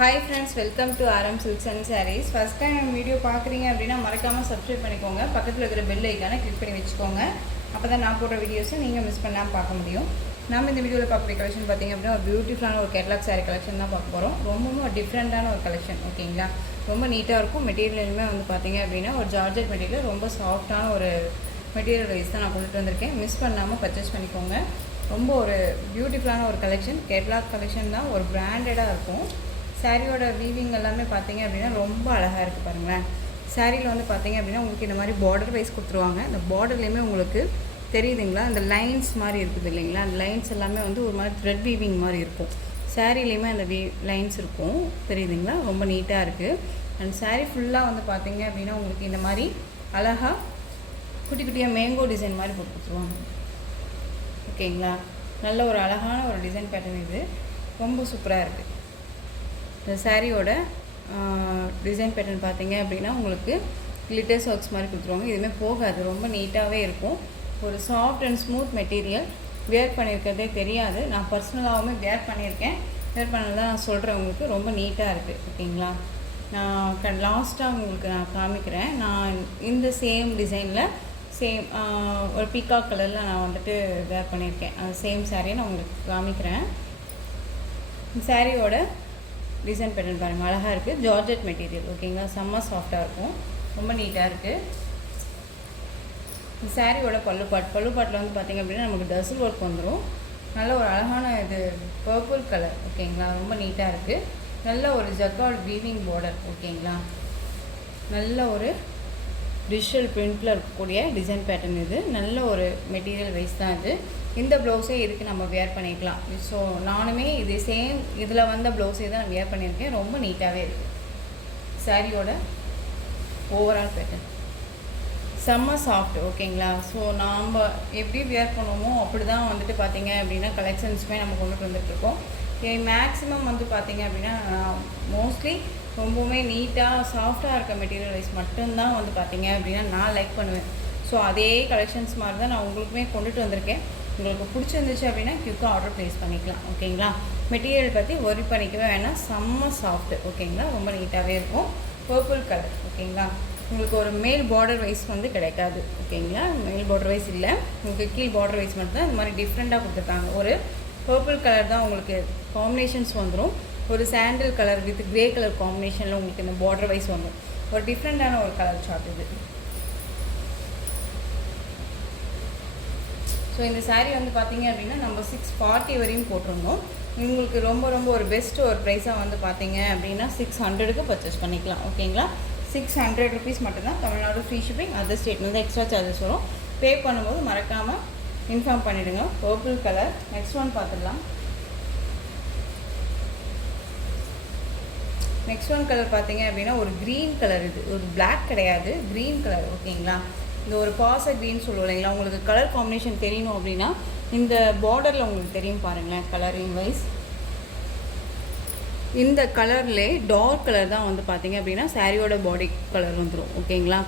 Hi friends, welcome to Aaram silks and sarees. First time video பார்க்குறீங்க அப்படின்னா மறக்காமல் சப்ஸ்கிரைப் பண்ணிக்கோங்க. பக்கத்தில் இருக்கிற பெல் ஐக்கானை கிளிக் பண்ணி வச்சுக்கோங்க. அப்போ தான் நான் போடுற வீடியோஸை நீங்கள் மிஸ் பண்ணாமல் பார்க்க முடியும். நம்ம இந்த வீடியோவில் பார்க்குற கலெக்ஷன் பார்த்திங்க அப்படின்னா ஒரு பியூட்டிஃபுல்லான ஒரு கேட்லாக் சாரீ கலெக்ஷன் தான் பார்க்க போகிறோம். ரொம்பவும் டிஃப்ரெண்ட்டான ஒரு கலெக்ஷன், ஓகேங்களா. ரொம்ப நீட்டாக இருக்கும். மெட்டீரியலுமே வந்து பார்த்திங்க அப்படின்னா ஒரு ஜார்ஜெட் மெட்டீரியல், ரொம்ப சாஃப்டான ஒரு மெட்டீரியல் வைஸ் தான் நான் கொண்டுட்டு வந்திருக்கேன். மிஸ் பண்ணாமல் பர்ச்சேஸ் பண்ணிக்கோங்க. ரொம்ப ஒரு பியூட்டிஃபுல்லான ஒரு கலெக்ஷன், கேட்லாக் கலெக்ஷன் தான். ஒரு பிராண்டடாக இருக்கும். சாரியோட வீவிங் எல்லாமே பார்த்தீங்க அப்படின்னா ரொம்ப அழகாக இருக்குது பாருங்களேன். சாரியில் வந்து பார்த்தீங்க அப்படின்னா உங்களுக்கு இந்த மாதிரி பார்டர் வைஸ் கொடுத்துருவாங்க. இந்த பார்டர்லேயுமே உங்களுக்கு தெரியுதுங்களா, இந்த லைன்ஸ் மாதிரி இருக்குது இல்லைங்களா. அந்த லைன்ஸ் எல்லாமே வந்து ஒரு மாதிரி த்ரெட் வீவிங் மாதிரி இருக்கும். சாரிலேயுமே அந்த லைன்ஸ் இருக்கும், தெரியுதுங்களா. ரொம்ப நீட்டாக இருக்குது. அண்ட் சாரீ ஃபுல்லாக வந்து பார்த்தீங்க அப்படின்னா உங்களுக்கு இந்த மாதிரி அழகாக குட்டி குட்டியாக மேங்கோ டிசைன் மாதிரி போட்டு கொடுத்துருவாங்க, ஓகேங்களா. நல்ல ஒரு அழகான ஒரு டிசைன் பேட்டர்ன் இது. ரொம்ப சூப்பராக இருக்குது. இந்த சாரியோட டிசைன் பேட்டர்ன் பார்த்தீங்க அப்படின்னா உங்களுக்கு கிளிட்டர்ஸ் ஒர்க்ஸ் மாதிரி கொடுத்துருவாங்க. எதுவுமே போகாது, ரொம்ப நீட்டாகவே இருக்கும். ஒரு சாஃப்ட் அண்ட் ஸ்மூத் மெட்டீரியல். வேர் பண்ணியிருக்கிறதே தெரியாது. நான் பர்சனலாகவுமே வேர் பண்ணியிருக்கேன். வேர் பண்ணதான் நான் சொல்கிறேன் உங்களுக்கு. ரொம்ப நீட்டாக இருக்குது, ஓகேங்களா. நான் லாஸ்ட்டாக உங்களுக்கு நான் காமிக்கிறேன். நான் இந்த சேம் டிசைனில் சேம் ஒரு பீகாக் கலரில் நான் வந்துட்டு வேர் பண்ணியிருக்கேன். அந்த சேம் சாரியை நான் உங்களுக்கு காமிக்கிறேன். சாரியோட டிசைன் பேட்டர்ன் பாருங்கள், அழகாக இருக்குது. ஜார்ஜெட் மெட்டீரியல், ஓகேங்களா. செம்ம சாஃப்டாக இருக்கும். ரொம்ப நீட்டாக இருக்குது. இந்த சாரியோட பல்லுப்பாட்டில் வந்து பார்த்திங்க அப்படின்னா நமக்கு டசில் ஒர்க் வந்துடும். நல்ல ஒரு அழகான இது பர்பிள் கலர், ஓகேங்களா. ரொம்ப நீட்டாக இருக்குது. நல்ல ஒரு ஜக்கார்ட் வீவிங் பார்டர், ஓகேங்களா. நல்ல ஒரு டிஜிட்டல் பிரிண்டில் இருக்கக்கூடிய டிசைன் பேட்டர்ன் இது. நல்ல ஒரு மெட்டீரியல் வைஸ் தான் இது. இந்த ப்ளவுஸே இதுக்கு நம்ம வேர் பண்ணிக்கலாம். ஸோ நானுமே இது சேம் இதில் வந்த ப்ளவுஸே தான் நான் வேர் பண்ணியிருக்கேன். ரொம்ப நீட்டாகவே இருக்குது. சாரியோட ஓவரால் பேட்டர்ன் செம்ம சாஃப்ட், ஓகேங்களா. ஸோ நாம் எப்படி வேர் பண்ணுவோமோ அப்படி தான் வந்துட்டு பார்த்திங்க அப்படின்னா கலெக்ஷன்ஸுமே நம்ம கொண்டுட்டு வந்துட்டுருக்கோம். மேக்ஸிமம் வந்து பார்த்திங்க அப்படின்னா மோஸ்ட்லி ரொம்பவுமே நீட்டாக சாஃப்டாக இருக்க மெட்டீரியல் வைஸ் மட்டும்தான் வந்து பார்த்திங்க அப்படின்னா நான் லைக் பண்ணுவேன். ஸோ அதே கலெக்ஷன்ஸ் மாதிரி தான் நான் உங்களுக்குமே கொண்டுட்டு வந்திருக்கேன். உங்களுக்கு பிடிச்சிருந்துச்சு அப்படின்னா குயிக்காக ஆர்டர் ப்ளேஸ் பண்ணிக்கலாம், ஓகேங்களா. மெட்டீரியல் பற்றி ஒரி பண்ணிக்கவே வேணாம். செம்ம சாஃப்ட்டு, ஓகேங்களா. ரொம்ப நீட்டாகவே இருக்கும். பர்பிள் கலர், ஓகேங்களா. உங்களுக்கு ஒரு மேல் பார்டர் வைஸ் வந்து கிடைக்காது, ஓகேங்களா. மேல் பார்டர் வைஸ் இல்லை, உங்களுக்கு கீழ் பார்டர் வைஸ் மட்டும் தான் இந்த மாதிரி டிஃப்ரெண்ட்டாக கொடுத்துருக்காங்க. ஒரு பர்பிள் கலர் தான் உங்களுக்கு காம்பினேஷன்ஸ் வந்துடும். ஒரு சாண்டில் கலர் வித் கிரே கலர் காம்பினேஷனில் உங்களுக்கு இந்த பார்டர் வைஸ் வந்துடும். ஒரு டிஃப்ரெண்ட்டான ஒரு கலர் சார்ட் இது. ஸோ இந்த சாரீ வந்து பார்த்திங்க அப்படின்னா நம்ம 640 வரையும் போட்டிருந்தோம். உங்களுக்கு ரொம்ப ரொம்ப ஒரு பெஸ்ட்டு ஒரு ப்ரைஸாக வந்து பார்த்திங்க அப்படின்னா 600க்கு பர்ச்சேஸ் பண்ணிக்கலாம், ஓகேங்களா. 600 ருபீஸ் மட்டும்தான். Tamil Nadu free shipping. அதர் ஸ்டேட்ல தான் எக்ஸ்ட்ரா சார்ஜஸ் வரும். பே பண்ணும்போது மறக்காமல் இன்ஃபார்ம் பண்ணிவிடுங்க. Purple colour. நெக்ஸ்ட் ஒன் பார்த்துடலாம். நெக்ஸ்ட் ஒன் கலர் பார்த்திங்க அப்படின்னா ஒரு க்ரீன் கலர். இது ஒரு பிளாக் கிடையாது, க்ரீன் கலர், ஓகேங்களா. இந்த ஒரு பாச க்ரீன் சொல்லுவோம் இல்லைங்களா. உங்களுக்கு கலர் காம்பினேஷன் தெரியணும் அப்படின்னா இந்த பார்டரில் உங்களுக்கு தெரியும் பாருங்களேன். கலரிங் வைஸ் இந்த கலர்லேயே டார்க் கலர் தான் வந்து பார்த்திங்க அப்படின்னா சாரியோட பாடி கலர் வந்துடும், ஓகேங்களா.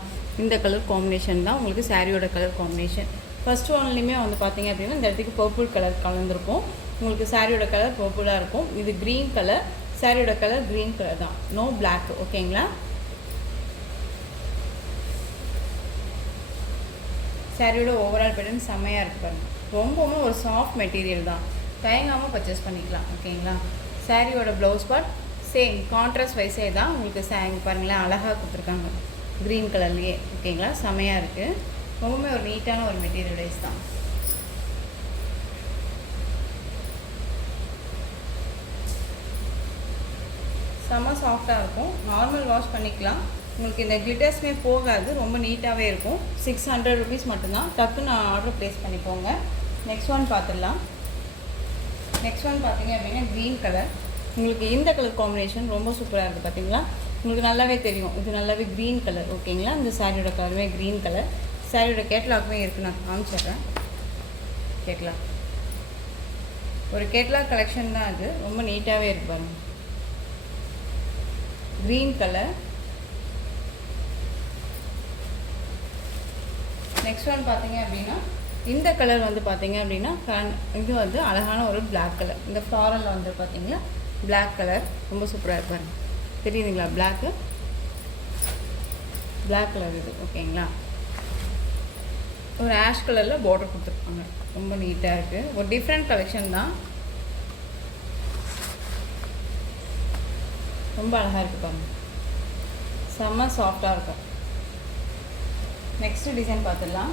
இந்த கலர் காம்பினேஷன் தான் உங்களுக்கு சாரியோட கலர் காம்பினேஷன். ஃபஸ்ட் ஒன்லேயுமே வந்து பார்த்திங்க அப்படின்னா இந்த இடத்துக்கு பர்பிள் கலர் கலந்துருக்கும். உங்களுக்கு சாரியோட கலர் பர்பிளாக இருக்கும். இது க்ரீன் கலர், சாரியோட கலர் க்ரீன் கலர் தான், நோ பிளாக், ஓகேங்களா. சாரியோட ஓவரால் பேட்டர்ன் செம்மையாக இருக்குது பாருங்கள். ரொம்பவுமே ஒரு சாஃப்ட் மெட்டீரியல் தான். தயங்காமல் பர்ச்சேஸ் பண்ணிக்கலாம், ஓகேங்களா. சாரியோட ப்ளவுஸ் பார்ட் சேம் கான்ட்ராஸ்ட் வைஸே தான் உங்களுக்கு பாருங்களேன், அழகாக கொடுத்துருக்காங்க க்ரீன் கலர்லேயே, ஓகேங்களா. செம்மையாக இருக்குது. ரொம்பவுமே ஒரு நீட்டான ஒரு மெட்டீரியல் வைஸ் தான். செம்ம சாஃப்டாக இருக்கும். நார்மல் வாஷ் பண்ணிக்கலாம். உங்களுக்கு இந்த கிளிட்டர்ஸ்மே போகாது. ரொம்ப நீட்டாகவே இருக்கும். 600 ருபீஸ் மட்டும்தான். டக்குன்னு ஆர்டர் ப்ளேஸ் பண்ணிக்கோங்க. நெக்ஸ்ட் ஒன் பார்த்துடலாம். நெக்ஸ்ட் ஒன் பார்த்தீங்க அப்படின்னா க்ரீன் கலர். உங்களுக்கு இந்த கலர் காம்பினேஷன் ரொம்ப சூப்பராக இருக்குது, பார்த்தீங்களா. உங்களுக்கு நல்லாவே தெரியும். இது நல்லாவே க்ரீன் கலர், ஓகேங்களா. இந்த சாரியோட கலருமே க்ரீன் கலர். சாரியோட கேட்லாக்குமே இருக்குது, நான் காமிச்சிடுறேன். கேட்லாக் ஒரு கேட்லாக் கலெக்ஷன் தான் அது. ரொம்ப நீட்டாகவே இருக்கு பாருங்க. Green colour. நெக்ஸ்ட் ஒன் பார்த்தீங்க அப்படின்னா இந்த கலர் வந்து பார்த்தீங்க அப்படின்னா இது வந்து அழகான ஒரு பிளாக் கலர். இந்த ஃப்ளாரலில் வந்து பார்த்தீங்கன்னா பிளாக் கலர் ரொம்ப சூப்பராக இருப்பாரு. தெரியுதுங்களா? பிளாக் கலர் இது. ஓகேங்களா? ஒரு ஆஷ் கலரில் பார்டர் கொடுத்துருப்பாங்க. ரொம்ப நீட்டாக இருக்குது. ஒரு டிஃப்ரெண்ட் கலெக்ஷன் தான். ரொம்ப அழகாக இருக்குது பாருங்க. செம்ம சாஃப்டாக இருக்கும். நெக்ஸ்ட்டு டிசைன் பார்த்துடலாம்.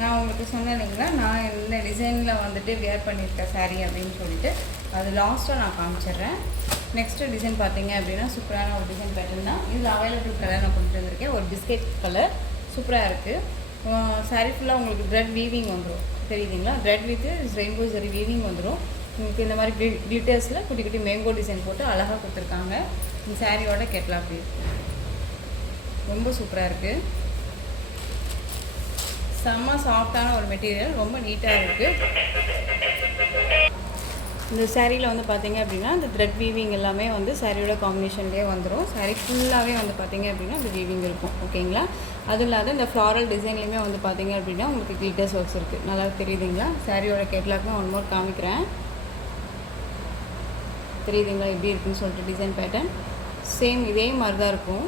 நான் உங்களுக்கு சொன்னேன் இல்லைங்களா, நான் இந்த டிசைனில் வந்துட்டு வியர் பண்ணியிருக்கேன் சாரீ அப்படின்னு சொல்லிட்டு, அது லாஸ்ட்டாக நான் காமிச்சிடுறேன். நெக்ஸ்ட்டு டிசைன் பார்த்தீங்க அப்படின்னா சூப்பரான ஒரு டிசைன் பேட்டர்ன் தான். இதில் அவைலபிள் கலர் நான் கொண்டு வந்திருக்கேன். ஒரு பிஸ்கெட் கலர் சூப்பராக இருக்குது. சாரீ ஃபுல்லாக உங்களுக்கு த்ரெட் வீவிங் வந்துடும். தெரியுதுங்களா? த்ரெட் வித் ரெயின்போ சரி வீவிங் வந்துடும். உங்களுக்கு இந்த மாதிரி கிளிட்டர்ஸில் குட்டி குட்டி மேங்கோ டிசைன் போட்டு அழகாக கொடுத்துருக்காங்க. இந்த சாரியோட கேட்லாக் ரொம்ப சூப்பராக இருக்குது. செம்ம சாஃப்டான ஒரு மெட்டீரியல். ரொம்ப நீட்டாக இருக்குது. இந்த சாரியில் வந்து பார்த்திங்க அப்படின்னா இந்த த்ரெட் வீவிங் எல்லாமே வந்து சாரியோட காம்பினேஷன்லேயே வந்துடும். சாரி ஃபுல்லாகவே வந்து பார்த்திங்க அப்படின்னா இந்த வீவிங் இருக்கும். ஓகேங்களா? அதுவும் இல்லாத இந்த ஃப்ளாரல் டிசைன்லேயுமே வந்து பார்த்திங்க அப்படின்னா உங்களுக்கு கிளிட்டர்ஸ் ஒர்க்ஸ் இருக்குது. நல்லா தெரியுதுங்களா? சாரியோட கேட்லாக்கும் ஒன் மோர் காமிக்கிறேன். தெரியுதுங்களா எப்படி இருக்குன்னு சொல்லிட்டு டிசைன் பேட்டர்ன் சேம் இதே மாதிரி தான் இருக்கும்.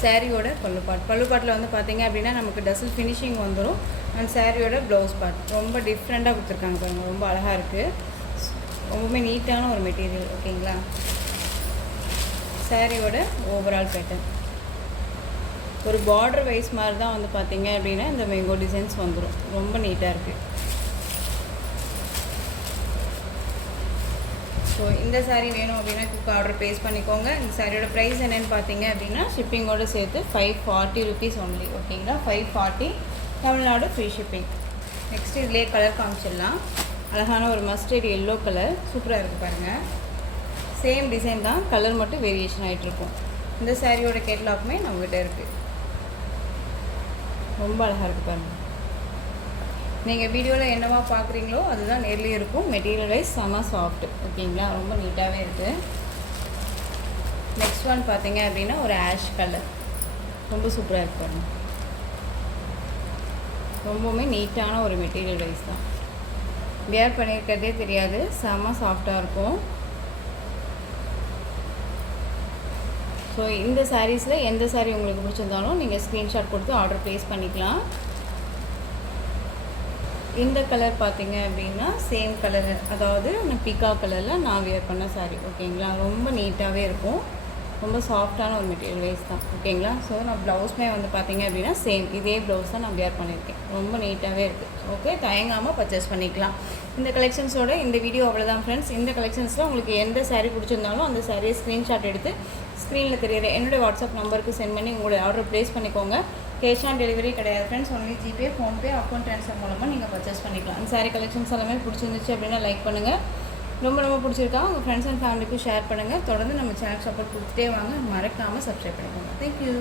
சாரியோட பல்லுப்பாட்டில் வந்து பார்த்திங்க அப்படின்னா நமக்கு டசில் ஃபினிஷிங் வந்துடும். அண்ட் சாரியோட ப்ளவுஸ் பார்ட் ரொம்ப டிஃப்ரெண்ட்டாக கொடுத்துருக்காங்க பாருங்கள். ரொம்ப அழகாக இருக்குது. ரொம்பவுமே நீட்டான ஒரு மெட்டீரியல். ஓகேங்களா? சாரியோட ஓவரால் பேட்டர்ன் ஒரு பார்டர் வைஸ் மாதிரி தான் வந்து பார்த்திங்க அப்படின்னா இந்த மேங்கோ டிசைன்ஸ் வந்துடும். ரொம்ப நீட்டாக இருக்குது. ஸோ இந்த சாரீ வேணும் அப்படின்னா குக் ஆர்டர் ப்ளேஸ் பண்ணிக்கோங்க. இந்த சாரியோட ப்ரைஸ் என்னென்னு பார்த்தீங்க அப்படின்னா ஷிப்பிங்கோடு சேர்த்து 540 ருபீஸ் ஒன்லி. ஓகேங்களா? 540 தமிழ்நாடு ஃப்ரீ ஷிப்பிங். நெக்ஸ்ட் இதிலே கலர் காமிச்சிடலாம். அழகான ஒரு மஸ்டர்ட் எல்லோ கலர் சூப்பராக இருக்குது பாருங்கள். சேம் டிசைன் தான், கலர் மட்டும் வேரியேஷன் ஆகிட்ருக்கும். இந்த சாரியோட கேட்லாக்குமே நம்மகிட்ட இருக்குது. ரொம்ப அழகாக இருக்குது பாருங்கள். நீங்கள் வீடியோவில் என்னவா பார்க்குறீங்களோ அதுதான் நேர்லேயே இருக்கும். மெட்டீரியல் வைஸ் செம்ம சாஃப்ட். ஓகேங்களா? ரொம்ப நீட்டாகவே இருக்குது. நெக்ஸ்ட் ஒன் பார்த்தீங்க அப்படின்னா ஒரு ஆஷ் கலர் ரொம்ப சூப்பராக இருக்கு பாருங்கள். ரொம்பவுமே நீட்டான ஒரு மெட்டீரியல் வைஸ் தான். வியர் பண்ணியிருக்கிறதே தெரியாது. செம்ம சாஃப்டாக இருக்கும். ஸோ இந்த சாரீஸில் எந்த சாரீ உங்களுக்கு பிடிச்சிருந்தாலும் நீங்கள் ஸ்க்ரீன்ஷாட் கொடுத்து ஆர்டர் ப்ளேஸ் பண்ணிக்கலாம். இந்த கலர் பார்த்தீங்க அப்படின்னா சேம் கலர், அதாவது பீகா கலரில் நான் வியர் பண்ண சாரீ. ஓகேங்களா? ரொம்ப நீட்டாகவே இருக்கும். ரொம்ப சாஃப்டான ஒரு மெட்டீரியல் வைஸ் தான். ஓகேங்களா? ஸோ நான் ப்ளவுஸ்மே வந்து பார்த்திங்க அப்படின்னா சேம் இதே ப்ளவுஸ் தான் நான் வியர் பண்ணியிருக்கேன். ரொம்ப நீட்டாகவே இருக்குது. ஓகே, தயங்காமல் பர்ச்சேஸ் பண்ணிக்கலாம். இந்த கலெக்ஷன்ஸோட இந்த வீடியோ அவ்வளோதான் ஃப்ரெண்ட்ஸ். இந்த கலெக்ஷன்ஸில் உங்களுக்கு எந்த சாரீ பிடிச்சிருந்தாலும் அந்த சாரியை ஸ்க்ரீன்ஷாட் எடுத்து ஸ்க்ரீனில் தெரியுற என்னுடைய வாட்ஸ்அப் நம்பருக்கு சென்ட் பண்ணி உங்களுடைய ஆர்டர் ப்ளேஸ் பண்ணிக்கோங்க. கேஷ் ஆன் டெலிவரி கிடையாது friends. Only GPay, PhonePe, account transfer மூலமாக நீங்கள் பர்ச்சேஸ் பண்ணிக்கலாம். அந்த சாரீ கலெக்ஷன்ஸ் எல்லாமே பிடிச்சிருந்துச்சு அப்படின்னா லைக் பண்ணுங்கள். ரொம்ப பிடிச்சிருக்கா உங்கள் ஃப்ரெண்ட்ஸ் அண்ட் ஃபேமிலிக்கும் ஷேர் பண்ணுங்கள். தொடர்ந்து நம்ம சேனல் சப்போர்ட் கொடுத்துட்டே வாங்க. மறக்காமல் சப்ஸ்கிரைப் பண்ணிக்கோங்க. தேங்க்யூ.